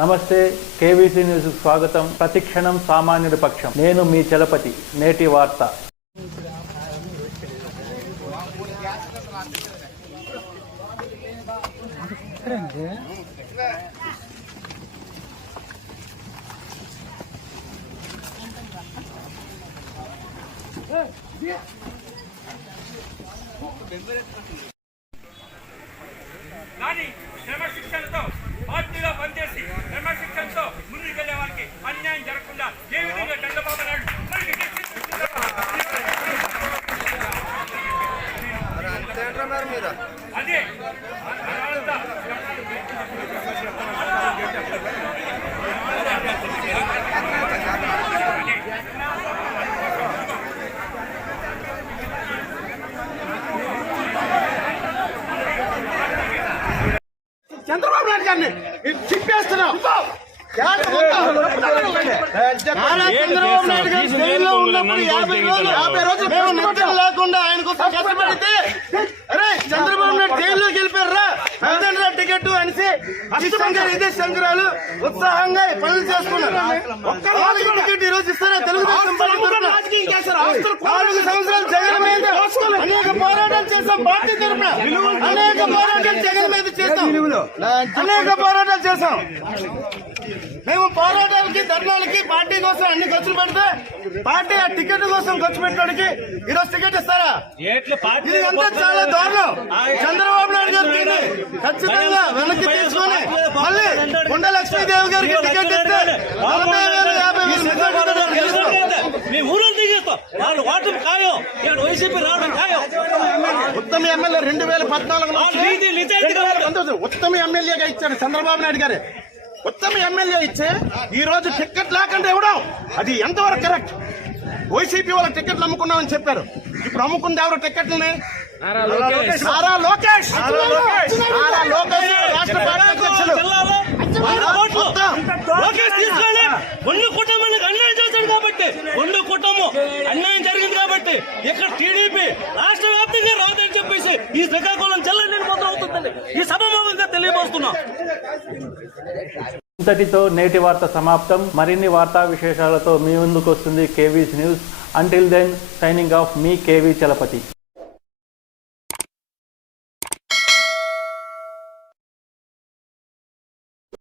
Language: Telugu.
నమస్తే, కేవీసీ న్యూస్ స్వాగతం. ప్రతిక్షణం సామాన్యుడి పక్షం. నేను మీ చలపతి. నేటి వార్త. కానీ క్రమశిక్షణతో పార్టీలో పనిచేసి క్రమశిక్షణతో ముందుకెళ్లే వారికి అన్యాయం జరగకుండా ఏ విధంగా చంద్రబాబు నాయుడు అదే చంద్రబాబు నాయుడు గారిని చిప్పేస్తున్నాం. చంద్రబాబు నాయుడు గారు జైల్లో ఉన్నప్పుడు 50 రోజులు మేము నిద్ర లేకుండా ఆయన కోసం కష్టపడితే అరే చంద్రబాబు నాయుడు జైల్లోకి వెళ్ళిపోయారా టికెట్ అనేసి ఇష్టంగా ఇదే సంగ్రహాలు ఉత్సాహంగా పనులు చేసుకున్నారు. టికెట్ ఈ రోజు ఇస్తారా? తెలుగుదేశం 4 సంవత్సరాలు జగన్ మీద అనేక పోరాటాలు చేస్తాం. పార్టీ తరఫున అనేక పోరాటాలు జగన్ మీద చేస్తాం. అనేక పోరాటాలు చేస్తాం. మేము పోరాటాలకి ధర్నాలకి పార్టీ కోసం అన్ని ఖర్చులు పెడితే పార్టీ ఆ టికెట్ కోసం ఖర్చు పెట్టడానికి ఈరోజు టికెట్ ఇస్తారా? ఇది అంతా చాలా దారుణం. చంద్రబాబు నాయుడు గారు ఖచ్చితంగా వెనక్కి తీసుకుని మళ్ళీ కొండ లక్ష్మీదేవి గారికి టికెట్ ఇస్తే 40,000 50,000 గెలుస్తాం. ఉత్తమ ఎమ్మెల్యే 2014 ఉత్తమ ఎమ్మెల్యేగా ఇచ్చాడు చంద్రబాబు నాయుడు గారు. ఉత్తమ ఎమ్మెల్యే ఇచ్చే ఈ రోజు టికెట్ లేకుండా ఇవ్వడం అది ఎంతవరకు కరెక్ట్? వైసీపీ వాళ్ళ టికెట్లు అమ్ముకున్నామని చెప్పారు. ఇప్పుడు అమ్ముకుంది ఎవరు టికెట్లని? నారా లోకేష్ రాష్ట్ర పార్టీ అధ్యక్షులు. కుటుంబానికి అన్యాయం చేశాడు కాబట్టి కుటుంబం అన్యాయం జరిగింది కాబట్టి ఇక్కడ టీడీపీ రాష్ట్ర వ్యాప్తంగా రాదని చెప్పేసి ఈ శ్రీకాకుళం జిల్లా నిర్మాతం అవుతుందని ఈ సభాముఖంగా తెలియబోస్తున్నాం. ఇంతటితో నేటి వార్త సమాప్తం. మరిన్ని వార్తా విశేషాలతో మీ ముందుకు వస్తుంది KVC news. Until then, signing off, మీ కేవీ చలపతి.